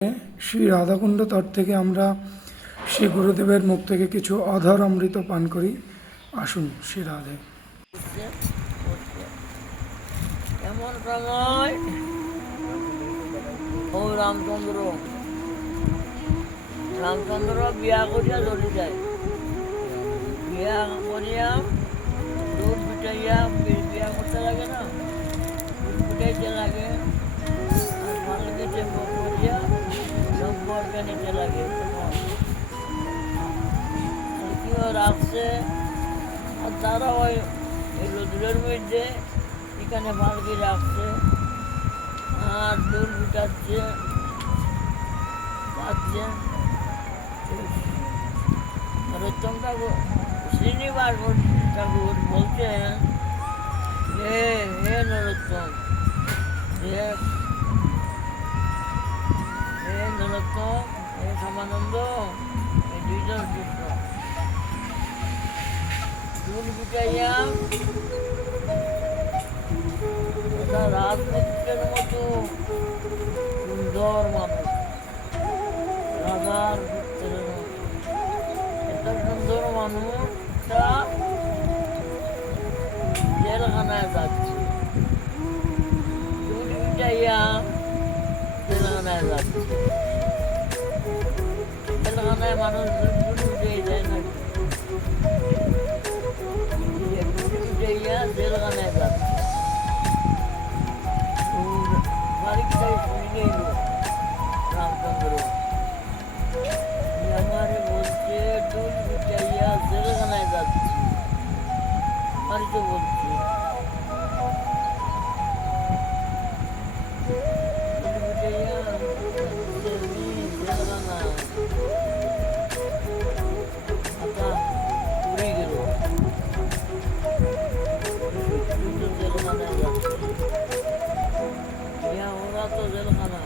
শ্রী রাধাকুণ্ড তট থেকে আমরা শ্রী গুরুদেবের মুখ থেকে কিছু অধর অমৃত পান করি। আসুন শ্রী রাধে। এমন সময় ও রামচন্দ্র বিয়া করিয়া চলে যায়। বিয়া করিয়া দুধ পিটাইয়া বিয়া করতে লাগে না, দুধ পিটাইতে লাগে আর মালকে টেম্পো করিয়া সম্পর্কে নিতে লাগে। কেউ রাখছে আর তারা ওই রোদ্রের মধ্যে এখানে পালকি রাখছে আর দুধ পিটাচ্ছে যাচ্ছে। নরোত্তম ঠাকুর, শ্রীনিবাস ঠাকুর বলছেন যে হে নরোত্তম, হে নরোত্তম, হে সমানন্দ, এই দুইজন কৃষ্ণ দুধ পিটাইয়া ওটা রাজপুত্রের মতো সুন্দর মানুষ, রাজার পুত্রের মতো এত সুন্দর মানুষটা জেলখানায় যাচ্ছে। দুধ পিটাইয়া জেলখানায় যাচ্ছে। জেলখানায় মানুষ দুধ পিটাই যায় না, দুধ পিটাইয়া জেলখানায় যাচ্ছে। বাড়িটাই শুনে এল রামচন্দ্র, আমারে বলছে দুধ পিটাইয়া জেলখানায় যাচ্ছি। বাড়িতে বলছে দুধ পিটাইয়া জেলখানা মাথা উড়ে গেল। জেলখানায় যাচ্ছে, ওরা তো জেলখানা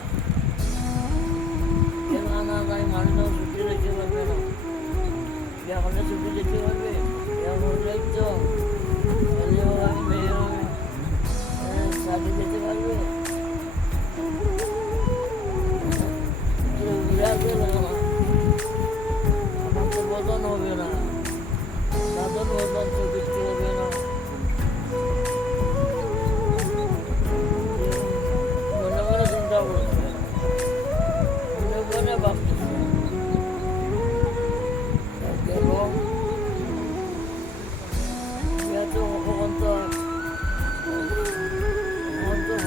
নাই, মানুষ ছুটি যেতে পারবে না। এখন ছুটি যেতে পারবে, হলেই তো মেয়েও সাথে যেতে পারবে। আমার তো বদন হবে না, দাদন বদন তো কিছু হবে না। মনে মনে চিন্তা করছে, মনে মনে ভাবতেছে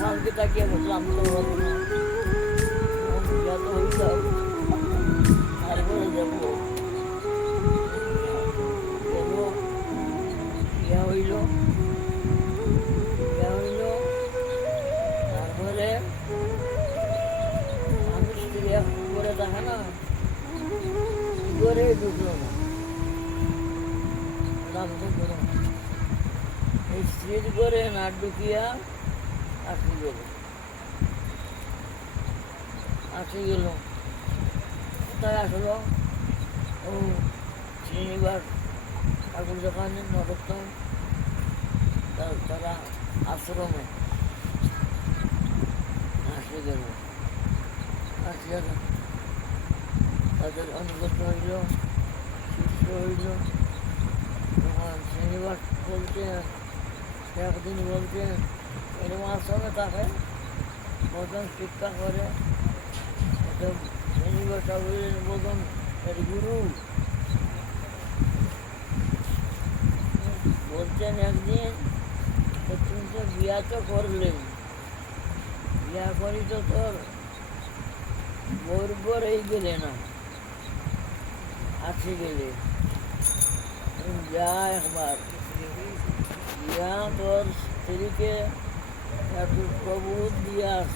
ভালকে তাকিয়ে বললাম তো বলবো না, তো হয়ে যাও তারপরে যাবো। ইয়া হইল তারপরে আমি স্ত্রী করে দেখে না, করে ঢুকলো না রামচন্দ্র, এই স্ত্রীর করে না ঢুকিয়া আসে গেল। কোথায় আসলো? ও শ্রীনিবাস ঠাকুর দোকানে নরোত্তম তারা আশ্রমে আসে গেল। আসলে তাদের অনুগত হইল, শিষ্য হইল। তখন শ্রীনিবাস বলছেন, একদিন বলছেন এরকম আশ্রমে থাকে, বদন শিক্ষা করে। শ্রীনিবাস ঠাকুরের বদন এর গুরু বলছেন একদিন তুমি তো বিয়া তো করলেন, বিয়া করি তো তোর বর এই গেলে না, আসে গেলে যা একবার বিয়া তোর স্ত্রীকে একটু প্রভুত দিয়ে আস।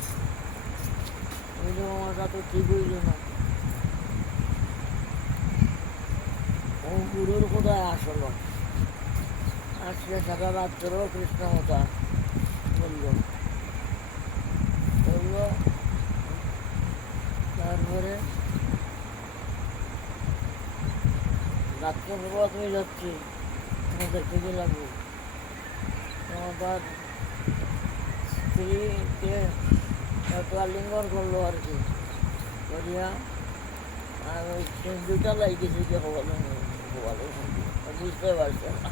ওটা তো ঠিক হইল না। ও গুরুর কোথায় আসলো, আসলে সারা রাত্র কৃষ্ণ কথা বললো। তারপরে রাত্রে প্রভাত হয়ে যাচ্ছে, তোমাদের থেকে লাগবে। তোমার স্ত্রীকে একটু আলিঙ্গন করলো আর কি, করিয়া আর ওই সিন্দুরটা লাগিয়েছে যে হবালো বুঝতে পারছে না।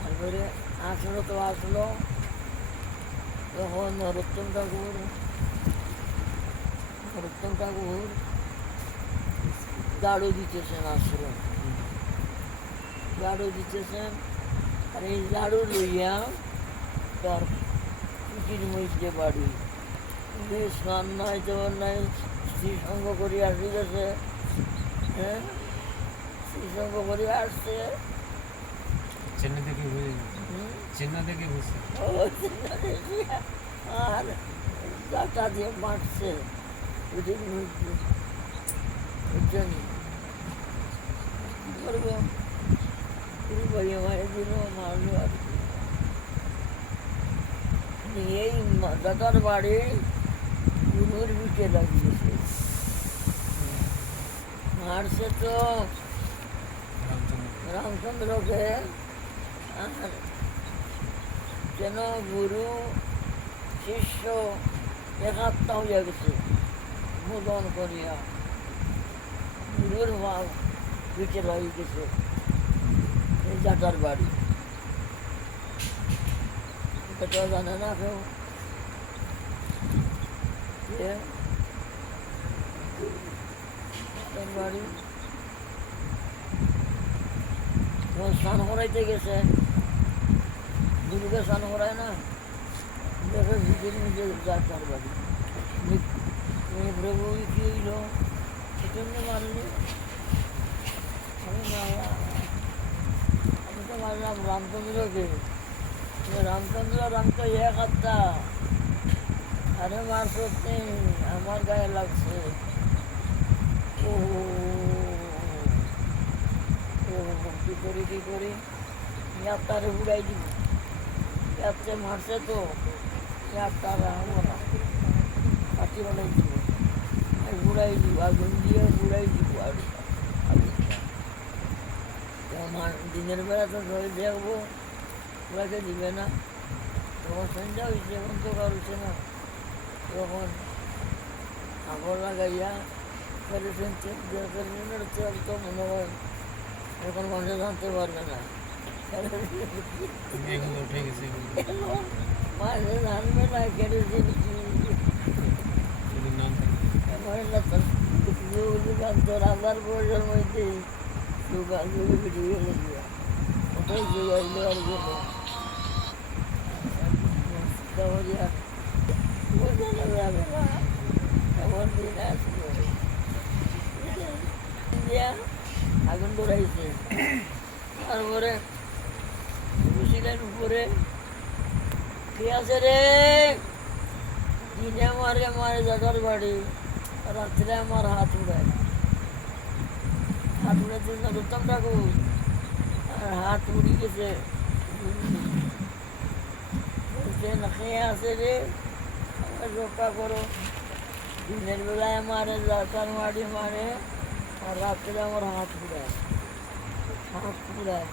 তারপরে আসলো তো আসলো তখন নরোত্তম ঠাকুর ঝাড়ু দিতেছেন আশ্রম, ঝাড়ু দিতেছেন। আর এই ঝাড়ু লইয়া তার কুটির মধ্যে বাড়ি স্নান নাই জল নাই, স্ত্রী সঙ্গ করে আসিতেছে, হ্যাঁ স্ত্রী সঙ্গ করে আসছে। চেন্নাই থেকে বুঝে চেন্নাই থেকে বুঝছে আর ডাটা দিয়ে মারছে কুটির মধ্যে। বুঝছেন কি করবো, ভাইয়া মারে দিল, মারলো আর কি। এই দাদার বাড়ি গুরুর বিকে লাগিয়েছে, মারছে তো রামচন্দ্রকে। আর যেন গুরু শিষ্য একাত্মা হইয়া গেছে মোদন করিয়া, গুরুর ভাব বিকে লাগিয়ে গেছে এই দাদার বাড়ি। এটা জানে না কেউ যে দাদার বাড়ি স্নান করাইতে গেছে, গুরুকে স্নান করায় না, দেখে ভিতরে নিজে দাদার বাড়ি। প্রভু কি হইল সেজন্য মারলি? আমি তো মারলাম রামচন্দ্রকে। রামচন্দ্র রাম তো এক আত্মা, আরে মার সত্যি আমার গায়ে লাগছে। ও কি করি আত্মারে উড়াই দিব, আত্মে মারছে তো আত্মারে আমরা পাটি বানাই দিব, উড়াই দিব, আগুন দিয়ে উড়াই দিব। আর দিনের বেলা তো ধরে দেখবো, ওরাকে দিবে না। তখন সন্ধ্যা হয়েছে, এখন তো কারুছে না, তখন আগুন লাগাইয়া কেরোসিন কেরোসিনের তেল তো মনে হয় এখন মানুষ জানতে পারবে না, উঠে গেছে মানুষ জানবে না কেরোসিন কি। নাম রাজার বয়সের মধ্যে ভিডিও লাগিয়া ওটাই যোগাইলো আর গেল। বোঝানো যাবে না, এমন দিন আসবে। আগুন ধরাইছে, তারপরে বসিলেন উপরে, কে আছে রে? দিনে মারে মারে দাদার বাড়ি, রাত্রে আমার হাত উড়ায়, হাত উড়াইতে নরোত্তম ঠাকুর, আর হাত উড়ি গেছে। বলছে না খেয়ে আছে রে, আমার রক্ষা করো। দিনের বেলায় মারে দাদার বাড়ি মারে, আর রাত্রে আমার হাত উড়ায়, হাত উড়ায়।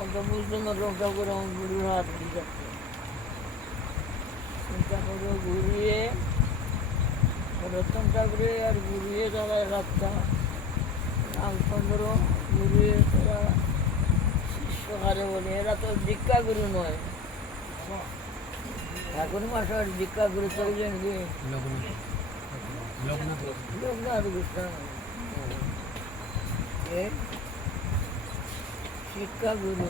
ওটা বুঝতে না রক্ষা করে আমার গুরুর হাত উড়ে যাচ্ছে। চিন্তা করে ঘুরিয়ে নরোত্তম ঠাকুরে আর ঘুরিয়ে তারা রাখতা রামচন্দ্র ঘুরিয়ে তারা শিষ্যকারে বলে, এরা তো দীক্ষা গুরু নয়, ঠাকুর মাসার দীক্ষা গুরু চলছেন কি লোকনাথ গোস্বামী, শিক্ষা গুরু।